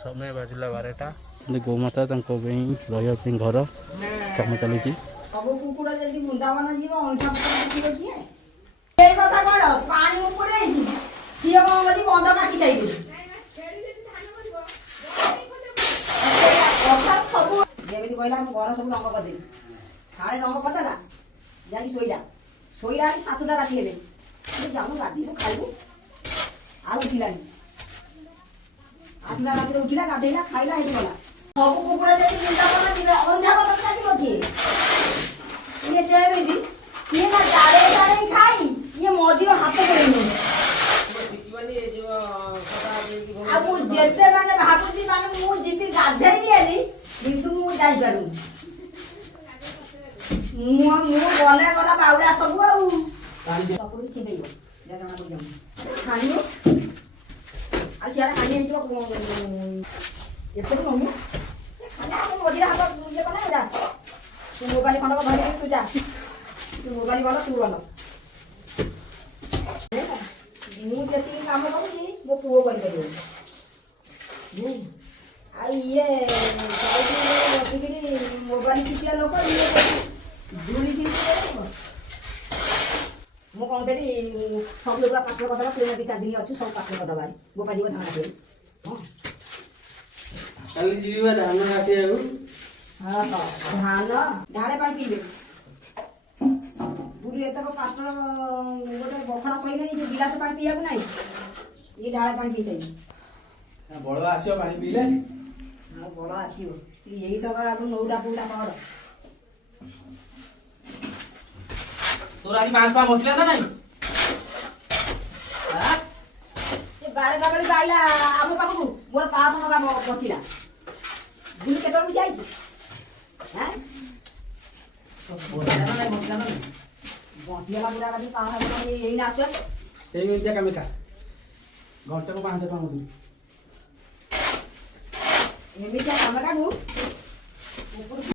समय बाजिला 12टा गोमाता रही घर कम चली ସବୁ କୁକୁଡ଼ା ଯଦି ବୃନ୍ଦାବନ ଯିବ ଅଇଁଠା ପତ୍ର ଦେଖିବ କିଏ? ସେଇ କଥା କଣ ପାଣି ଉପରେ ହେଇଛି ସିଏ କଣ କରି ବନ୍ଧ କାଟି ଯାଇଥିଲେ ସବୁ ଯେମିତି କହିଲା ଆମ ଘର ସବୁ ରଙ୍ଗ କରିଦେବି ଖାଳେ ରଙ୍ଗ କରିଦେଲା ଯାଇକି ଶୋଇଲା ଆଜି 7ଟା ରାତି ହେଲେ ଯାଉନୁ ଗାଧେଇବୁ ଖାଇବୁ ଆଉ ଉଠିଲାନି 8ଟା ରାତିରେ ଉଠିଲା ଗାଧେଇଲା ଖାଇଲା ହେଇଠି ଗଲା ସବୁ କୁକୁଡ଼ା ଯଦି ବୃନ୍ଦାବନ ଯିବେ ଅଇଁଠା ପତ୍ର କାଟିବ କିଏ? ये सेवेदी ये ना डाले खाई ये मोदी हाथ पड़े अब जेते माने भाबुजी माने मु जीपी गाधै दिएली किंतु मु जाई पारु मु गले गला बाउडा सब आउ सपुरी छिबेयो जगना को जम खानियो आ सिया खानी एतो एते मम्मी खाना मोदी हाथ ये बना जा तू मोबाइल खंड को धरी तू जा तू मोबाइल वाला तू वाला मु जति काम करूची मो पुओ कर करियो आ ये साइड मोबाइल किसिया लोक ये जुली छी मो कोन देली सब लोग पात्र कथा तू नदी 4 दिन अछि सब पात्र कथा बारी गोपाजी को धाना दे हां कल जीवा धान काटे आउ हाँ धान झाड़े पानी पीले बुढ़ी एतक 5टा गोटे बखड़ा सही नहीं से गिलास पानी पीया को नहीं ये झाड़े पानी पी चाहिए बड़ आसियो पानी पीले हां बड़ आसियो यही तो अब नौरा पूरा कर तोर आज 5 पा मछला ना नहीं हां ये 12टा बेली बाइला हम पाखु मोर 500 टका पचिला बुढ़ी केतर भी जाई हैं बोला ना मछला ना बतिया बुढ़ा का कहां है यही नाच ए मिनट का मिका घंटे को 500 टका मजूरी एमिका काम काबू